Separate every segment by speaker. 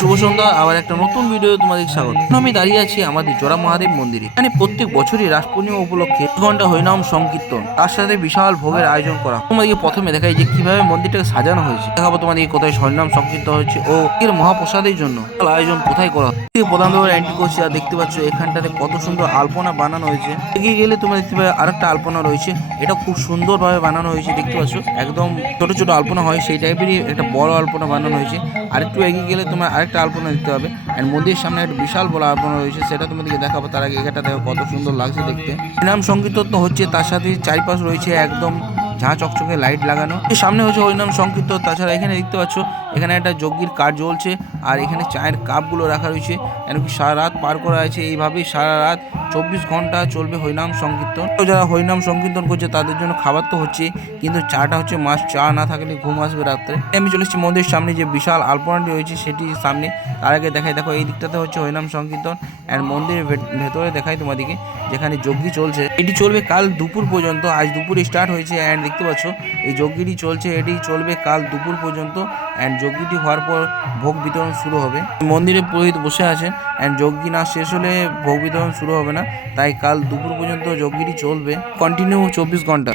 Speaker 1: শুভ সন্ধ্যা, আবার একটা নতুন ভিডিও তোমাদের স্বাগত। আমি দাঁড়িয়ে আছি আমাদের জোড়া মহাদেব মন্দিরে। এখানে প্রত্যেক বছরই রাস পূর্ণিমা উপলক্ষে ঘণ্টা হরিনাম সংকীর্তন। তার সাথে বিশাল ভোগের আয়োজন করা। তোমাদেরকে প্রথমে দেখাই যে কীভাবে মন্দিরটাকে সাজানো হয়েছে। দেখাবো তোমাদেরকে কোথায় হরিনাম সংকীর্তন হয়েছে ও এর মহাপ্রসাদের জন্য আয়োজন কোথায় করা প্রধান এন্ট্রি করছি, আর দেখতে পাচ্ছ এখানটাতে কত সুন্দর আলপনা বানানো হয়েছে। এগিয়ে গেলে তোমরা দেখতে পাবে আরেকটা আলপনা রয়েছে। এটা খুব সুন্দরভাবে বানানো হয়েছে, দেখতে পাচ্ছ? একদম ছোট ছোট আলপনা হয়, সেই টাইপেরই একটা বড় আলপনা বানানো হয়েছে। আরেকটু এগিয়ে গেলে তোমার আরেকটা আলপনা দিতে হবে। অ্যান্ড মন্দিরের সামনে একটা বিশাল বড় আলপনা রয়েছে, সেটা তোমাদেরকে দেখাবো তার আগে। এটা দেখো কত সুন্দর লাগছে দেখতে। নাম সংকীর্তন হচ্ছে, তার সাথে চারিপাশ রয়েছে একদম ঝাঁ চকচকে লাইট লাগানো। সামনে হচ্ছে হরিনাম সংকীর্তন, তাছাড়া এখানে দেখতে পাচ্ছ, এখানে একটা যজ্ঞের কাজ চলছে, আর এখানে চায়ের কাপগুলো রাখা রয়েছে। এমনকি সারা রাত পার করা আছে, এইভাবেই সারা রাত চব্বিশ ঘণ্টা চলবে হরিনাম সংকীর্তন। যারা হরিনাম সংকীর্তন করছে, তাদের জন্য খাবার তো হচ্ছে কিন্তু চাটা হচ্ছে মাস চা না থাকলে ঘুম আসবে রাত্রে। আমি চলে এসেছি মন্দিরের সামনে যে বিশাল আলপনাটি রয়েছে, সেটি সামনে। তার আগে দেখাই, দেখো এই দিকটাতে হচ্ছে হরিনাম সংকীর্তন অ্যান্ড মন্দিরের ভেতরে দেখাই তোমাদেরকে, যেখানে যজ্ঞি চলছে। এটি চলবে কাল দুপুর পর্যন্ত, আজ দুপুরে স্টার্ট হয়েছে অ্যান্ড দেখতে পাচ্ছ, এই যজ্ঞিটি চলছে, এটি চলবে কাল দুপুর পর্যন্ত অ্যান্ড যজ্ঞিটি হওয়ার পর ভোগ বিতরণ শুরু হবে। মন্দিরে পুরোহিত বসে আছেন অ্যান্ড যজ্ঞি না শেষ হলে ভোগ বিতরণ শুরু হবে না, তাই কাল দুপুর পর্যন্ত যজ্ঞিটি চলবে। কন্টিনিউ চব্বিশ ঘণ্টা।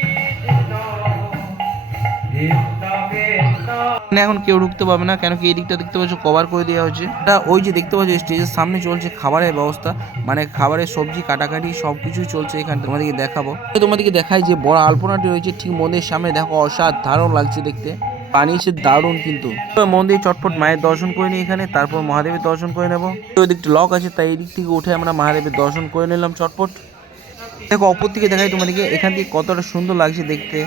Speaker 1: এখন কেউ ঢুকতে পারবে না, কেন কি এই দিকটা দেখতে পাচ্ছ কভার করে দেওয়া হয়েছে। এটা ওই যে দেখতে পাচ্ছ স্টেজের সামনে চলছে খাবারের ব্যবস্থা। মানে খাবারের সবজি, কাটাকাটি সব কিছুই চলছে এখানে তোমাদেরকে দেখাবো। তোমাদেরকে দেখাই যে বড় আলপনাটি রয়েছে, ঠিক মন্দিরের সামনে। দেখো অসাধারণ লাগছে দেখতে। বানিয়েছে দারুণ কিন্তু। মন্দির চটপট মায়ের দর্শন করে নিই এখানে, তারপর মহাদেবের দর্শন করে নেব। তো দিকটা লক আছে, তাই এই দিক থেকে উঠে আমরা মহাদেবের দর্শন করে নিলাম চটপট। দেখো অপর দিকে দেখাই তোমাদেরকে, এখান থেকে কতটা সুন্দর লাগছে দেখতে।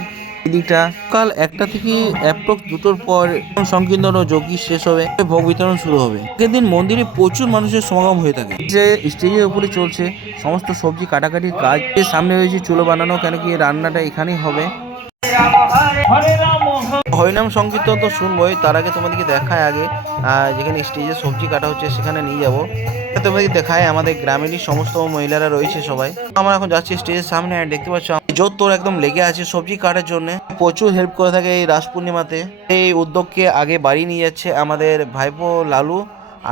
Speaker 1: এদিকটা কাল একটা থেকে অ্যাপ্রক্স দুটোর পর ও যজ্ঞ শেষ হবে ভোগ বিতরণ শুরু হবে। আগের মন্দিরে প্রচুর মানুষের সমাগম হয়ে থাকে। যে স্টেজের উপরে চলছে, সমস্ত সবজি কাটাকাটির কাজ। সামনে রয়েছে চুলো বানানো, কেন কি রান্নাটা এখানেই হবে। হরিনাম সংকীর্তন তো শুনবোই, তার আগে তোমাদেরকে দেখায় আগে যেখানে স্টেজে সবজি কাটা হচ্ছে, সেখানে নিয়ে যাব। তোমাদেরকে দেখায় আমাদের গ্রামেরই সমস্ত মহিলারা রয়েছে সবাই। আমরা এখন যাচ্ছি স্টেজের সামনে দেখতে পাচ্ছ জোর তোর একদম লেগে আছে সবজি কাটার জন্য। প্রচুর হেল্প করে থাকে এই রাস পূর্ণিমাতে। এই উদ্যোগকে আগে বাড়ি নিয়ে যাচ্ছে আমাদের ভাইপো লালু,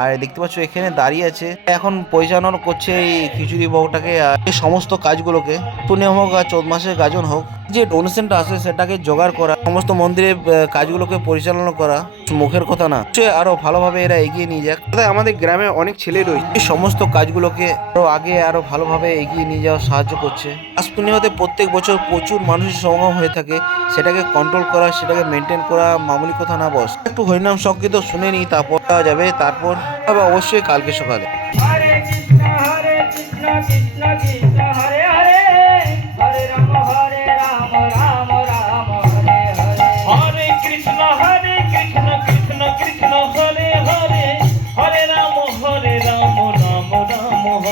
Speaker 1: আর দেখতে পাচ্ছ এখানে দাঁড়িয়ে আছে। এখন পরিচালনা করছে এই খিচুড়ি ভোগটাকে আর সমস্ত কাজগুলোকে। পূর্ণিমা হোক আর চোদ্দ মাসের গাজন হোক যে ডোনেশনটা আছে, সেটাকে জোগাড় করা, সমস্ত মন্দিরের কাজগুলোকে পরিচালনা করা, মুখের কথা না। সে আরও ভালোভাবে এরা এগিয়ে নিয়ে যাক। তাই আমাদের গ্রামে অনেক ছেলে রয়েছে। এই সমস্ত কাজগুলোকে আরও আগে আরও ভালোভাবে এগিয়ে নিয়ে যাওয়া সাহায্য করছে। রাস পূর্ণিমাতে প্রত্যেক বছর প্রচুর মানুষের সমাগম হয়ে থাকে। সেটাকে কন্ট্রোল করা, সেটাকে মেনটেন করা মামুলি কথা না বস। একটু হরিনাম সংকীর্ত শুনে নিই, তারপর দেওয়া যাবে। তারপর অবশ্যই কালকে সকালে।
Speaker 2: হরে কৃষ্ণ কৃষ্ণ কৃষ্ণ কৃষ্ণ, হরে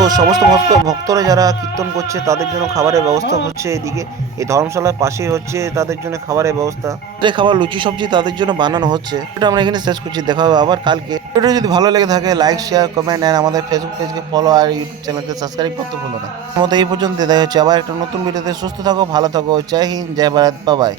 Speaker 1: তো সমস্ত ভক্ত, ভক্তরা যারা কীর্তন করছে, তাদের জন্য খাবারের ব্যবস্থা হচ্ছে এদিকে। এই ধর্মশালার পাশেই হচ্ছে তাদের জন্য খাবারের ব্যবস্থা। খাবার, লুচি, সবজি তাদের জন্য বানানো হচ্ছে। এটা আমরা এখানে শেষ করছি, দেখা হবে আবার কালকে। ভিডিও যদি ভালো লেগে থাকে লাইক শেয়ার কমেন্ট আর আমাদের ফেসবুক পেজকে ফলো আর ইউটিউব চ্যানেলকে সাবস্ক্রাইব করতে ভুলো না। আমাদের এই পর্যন্ত দেখা হচ্ছে আবার একটা নতুন ভিডিওতে। সুস্থ থাকো, ভালো থাকো, জয় হিন্দ, জয় ভারত বাবাই